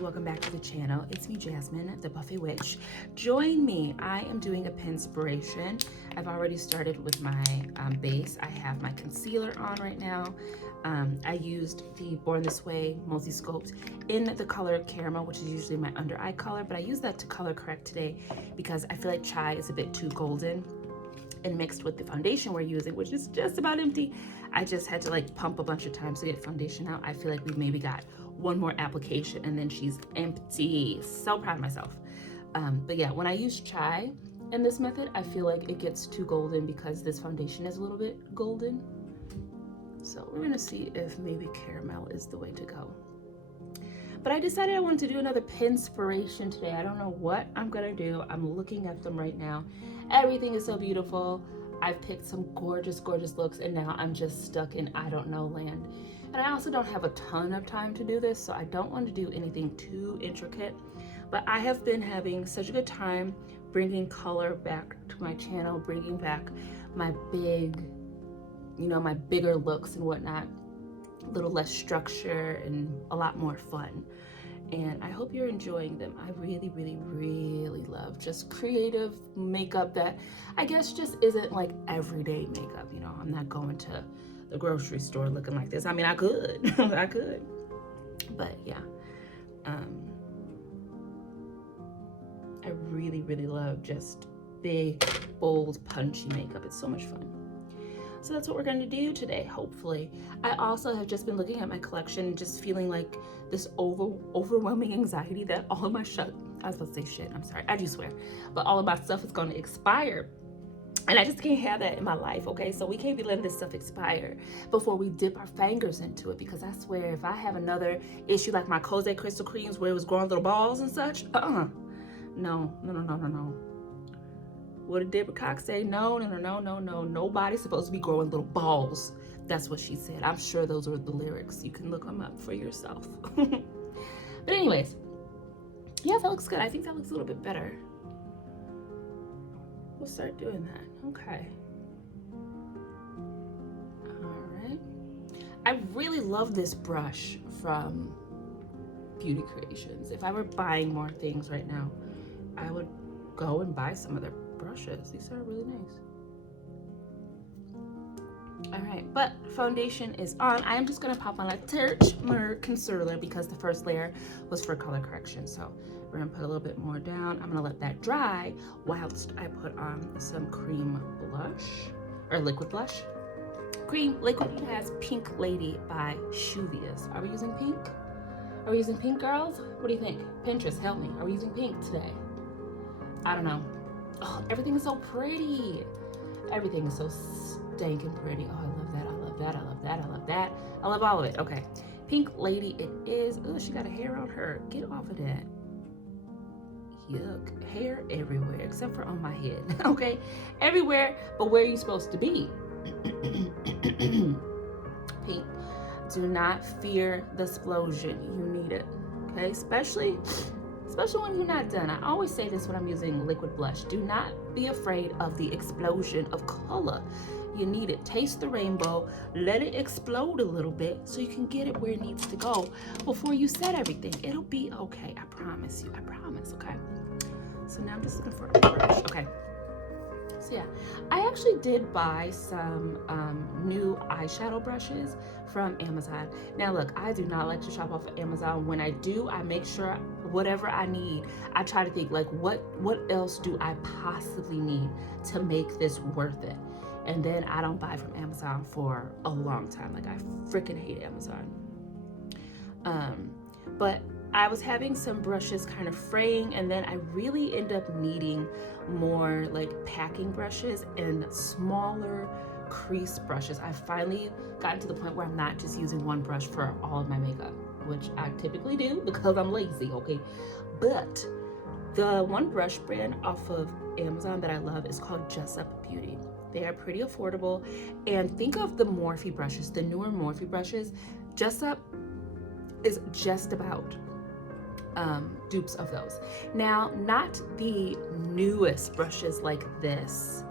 welcome back to the channel. It's me, Jasmine, the Buffet Witch. Join me. I am doing a Pinspiration. I've already started with my base. I have my concealer on right now. I used the Born This Way multi-sculpt in the color caramel, which is usually my under eye color, but I used that to color correct today because I feel like chai is a bit too golden, and mixed with the foundation we're using, which is just about empty. I just had to like pump a bunch of times to get foundation out. I feel like we maybe got one more application and then she's empty. So proud of myself. But yeah, when I use chai in this method, I feel like it gets too golden because this foundation is a little bit golden. So we're gonna see if maybe caramel is the way to go. But I decided I wanted to do another Pinspiration today. I don't know what I'm gonna do. I'm looking at them right now. Everything is so beautiful. I've picked some gorgeous, gorgeous looks, and now I'm just stuck in I don't know land. And I also don't have a ton of time to do this, so I don't want to do anything too intricate. But I have been having such a good time bringing color back to my channel, bringing back my big, my bigger looks and whatnot. A little less structure and a lot more fun. And I hope you're enjoying them. I really, really, really love just creative makeup that I guess just isn't like everyday makeup. I'm not going to the grocery store looking like this. I mean, I could, I could, but yeah. I really, really love just big, bold, punchy makeup. It's so much fun. So that's what we're going to do today, hopefully. I also have just been looking at my collection and just feeling like this overwhelming anxiety that all of my I was about to say shit, I'm sorry, I do swear, but all of my stuff is going to expire. And I just can't have that in my life, okay? So we can't be letting this stuff expire before we dip our fingers into it, because I swear if I have another issue like my Kose crystal creams where it was growing little balls and such, no. What did Deborah Cox say? No. Nobody's supposed to be growing little balls. That's what she said. I'm sure those were the lyrics. You can look them up for yourself. But anyways, yeah, that looks good. I think that looks a little bit better. We'll start doing that. Okay. All right. I really love this brush from Beauty Creations. If I were buying more things right now, I would go and buy some of their brushes. These are really nice. All right, but foundation is on. I am just gonna pop on a touch more concealer because the first layer was for color correction. So we're gonna put a little bit more down. I'm gonna let that dry whilst I put on some cream blush, or liquid blush. Cream, liquid has Pink Lady by Shuvias. Are we using pink? Are we using pink, girls? What do you think? Pinterest, help me. Are we using pink today? I don't know. Oh, everything is so pretty. Everything is so stinking pretty. Oh, I love that. I love that. I love that. I love that. I love all of it. Okay. Pink Lady it is. Oh, she got a hair on her. Get off of that. Yuck. Hair everywhere except for on my head. Okay. Everywhere but where you're supposed to be. Pink. Do not fear the explosion. You need it. Okay. Especially when you're not done. I always say this when I'm using liquid blush. Do not be afraid of the explosion of color. You need it. Taste the rainbow. Let it explode a little bit so you can get it where it needs to go before you set everything. It'll be okay. I promise you. I promise. Okay. So now I'm just looking for a brush. Okay. So yeah, I actually did buy some new eyeshadow brushes from Amazon. Now look, I do not like to shop off of Amazon. When I do, I make sure whatever I need, I try to think like what else do I possibly need to make this worth it? And then I don't buy from Amazon for a long time. Like I freaking hate Amazon. But I was having some brushes kind of fraying, and then I really end up needing more like packing brushes and smaller crease brushes. I've finally gotten to the point where I'm not just using one brush for all of my makeup, which I typically do because I'm lazy, okay? But the one brush brand off of Amazon that I love is called Jessup Beauty. They are pretty affordable, and think of the Morphe brushes, the newer Morphe brushes. Jessup is just about dupes of those. Now, not the newest brushes like this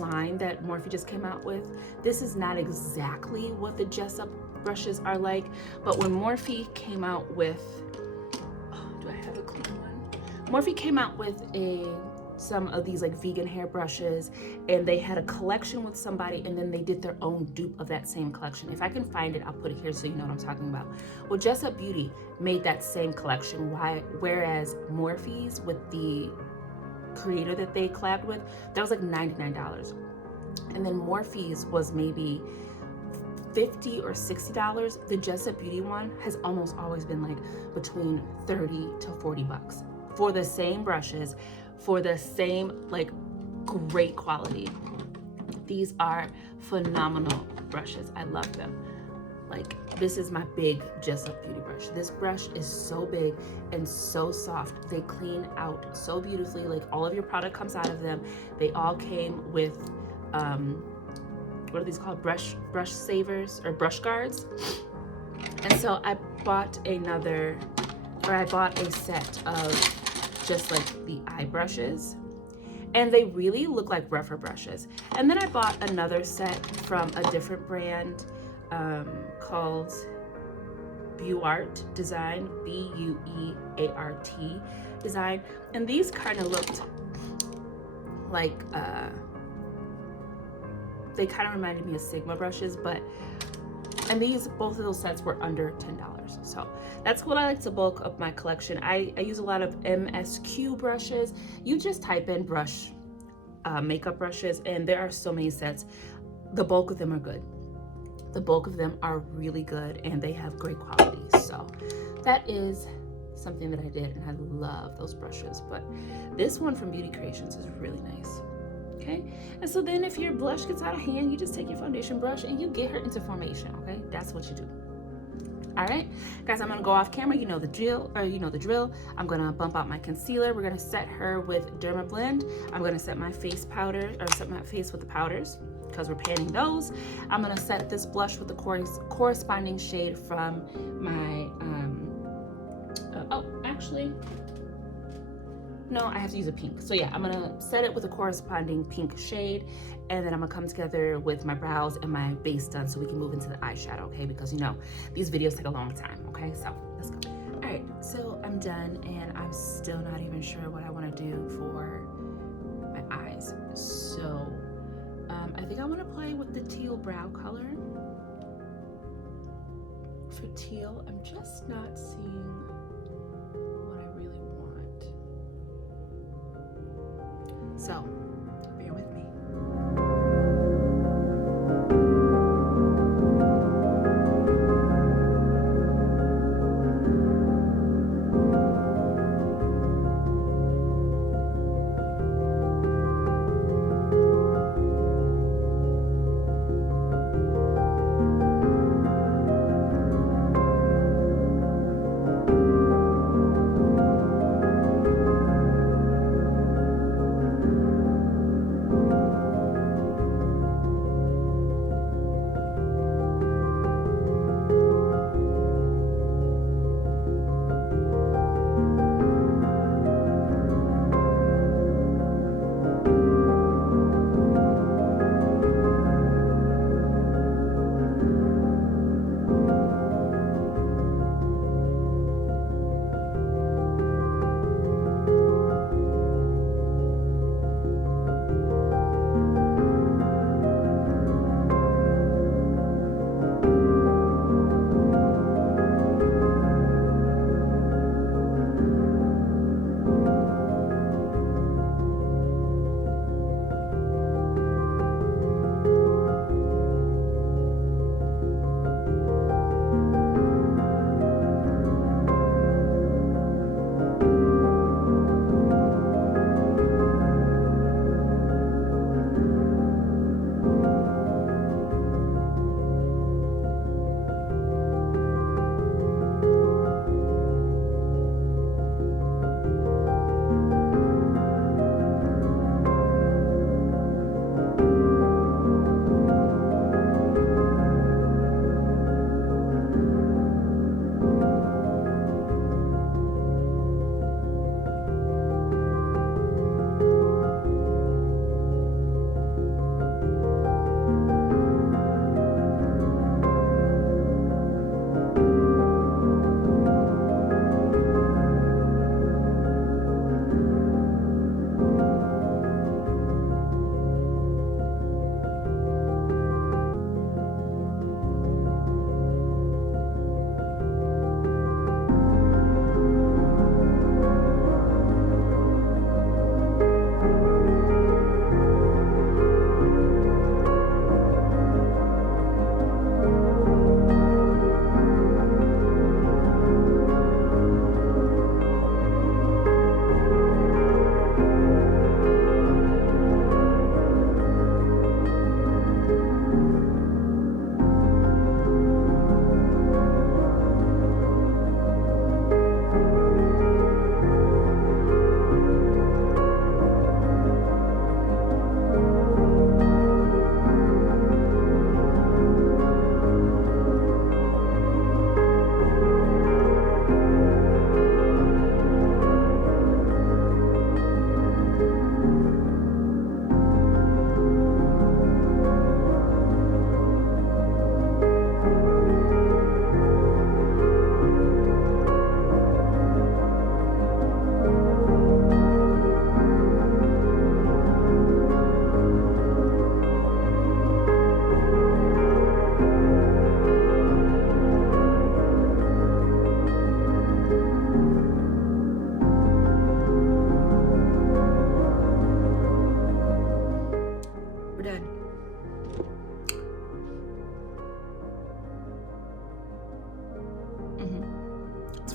line that Morphe just came out with. This is not exactly what the Jessup brushes are like, but when Morphe came out with have a clean one. Morphe came out with some of these like vegan hair brushes, and they had a collection with somebody, and then they did their own dupe of that same collection. If I can find it, I'll put it here so you know what I'm talking about. Well, Jessup Beauty made that same collection, whereas Morphe's, with the creator that they collabed with, that was like $99. And then Morphe's was maybe $50 or $60. The Jessup Beauty one has almost always been like between 30 to 40 bucks for the same brushes, for the same like great quality. These are phenomenal brushes. I love them. Like, this is my big Jessup Beauty brush. This brush is so big and so soft. They clean out so beautifully. Like, all of your product comes out of them. They all came with what are these called? Brush savers or brush guards. And so I bought a set of just like the eye brushes, and they really look like rougher brushes. And then I bought another set from a different brand called Buart Design, B-U-E-A-R-T Design. And these kind of looked like, they kind of reminded me of Sigma brushes, and both of those sets were under $10. So that's what I like to bulk up my collection. I use a lot of MSQ brushes. You just type in brush, makeup brushes, and there are so many sets. The bulk of them are good. The bulk of them are really good, and they have great quality. So that is something that I did, and I love those brushes. But this one from Beauty Creations is really nice. Okay, and so then if your blush gets out of hand, you just take your foundation brush and you get her into formation. Okay, that's what you do. All right, guys, I'm gonna go off camera. You know the drill. I'm gonna bump out my concealer. We're gonna set her with Derma Blend. I'm gonna set my face with the powders, because we're panning those. I'm gonna set this blush with the corresponding shade from my, no, I have to use a pink. So yeah, I'm gonna set it with a corresponding pink shade, and then I'm gonna come together with my brows and my base done so we can move into the eyeshadow, okay? Because you know, these videos take a long time, okay? So let's go. All right, so I'm done, and I'm still not even sure what I wanna do for my eyes. So I think I wanna play with the teal brow color. For teal, I'm just not seeing what I really want. So, bear with me.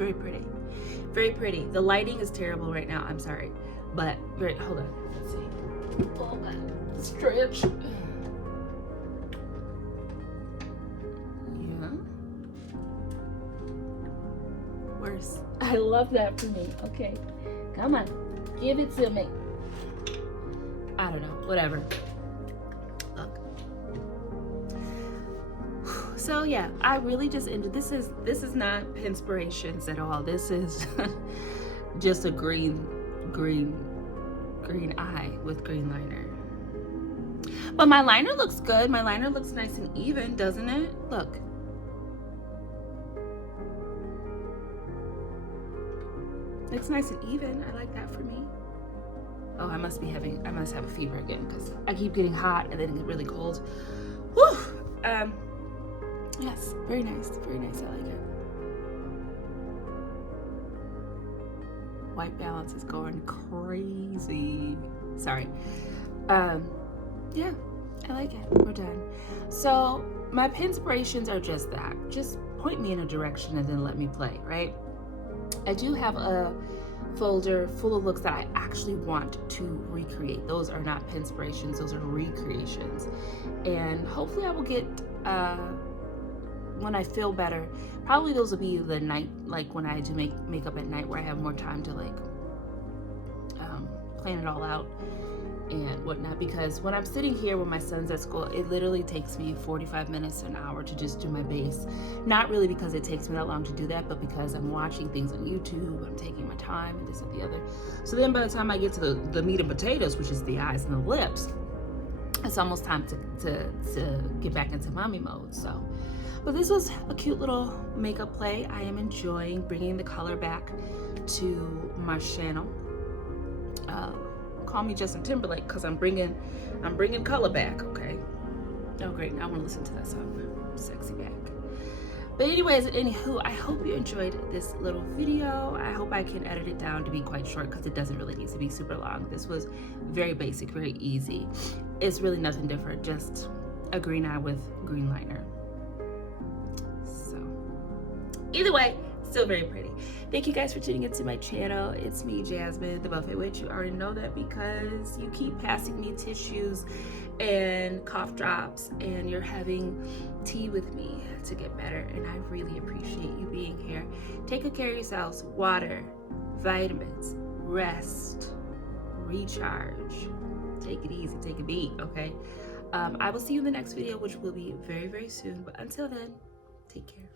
very pretty. Very pretty. The lighting is terrible right now. I'm sorry. But, hold on. Let's see. Oh, God. Stretch. Yeah. Worse. I love that for me. Okay. Come on. Give it to me. I don't know. Whatever. Look. So yeah, I really just ended. This is not Pinspirations at all. This is just a green eye with green liner. But my liner looks good. My liner looks nice and even, doesn't it? Look. Looks nice and even. I like that for me. Oh, I must have a fever again because I keep getting hot and then get really cold. Whew. Yes, very nice. Very nice. I like it. White balance is going crazy. Sorry. Yeah, I like it. We're done. So my Pinspirations are just that. Just point me in a direction and then let me play, right? I do have a folder full of looks that I actually want to recreate. Those are not Pinspirations, those are recreations. And hopefully I will get, when I feel better, probably those will be the night, like when I do makeup at night where I have more time to like plan it all out and whatnot, because when I'm sitting here when my son's at school, it literally takes me 45 minutes to an hour to just do my base. Not really because it takes me that long to do that, but because I'm watching things on YouTube, I'm taking my time and this and the other. So then by the time I get to the meat and potatoes, which is the eyes and the lips, it's almost time to get back into mommy mode. So, but this was a cute little makeup play. I am enjoying bringing the color back to my channel. Call me Justin Timberlake because I'm bringing color back. Okay. Oh great, now I want to listen to that song, Sexy Back. But anyways, anywho, I hope you enjoyed this little video. I hope I can edit it down to be quite short because it doesn't really need to be super long. This was very basic, very easy. It's really nothing different, just a green eye with green liner. So either way, still very pretty. Thank you guys for tuning into my channel. It's me, Jasmine, the Buffet Witch. You already know that because you keep passing me tissues and cough drops and you're having tea with me to get better, and I really appreciate you being here. Take good care of yourselves. Water, vitamins, rest, recharge. Take it easy, take a beat, okay? I will see you in the next video, which will be very, very soon. But until then, take care.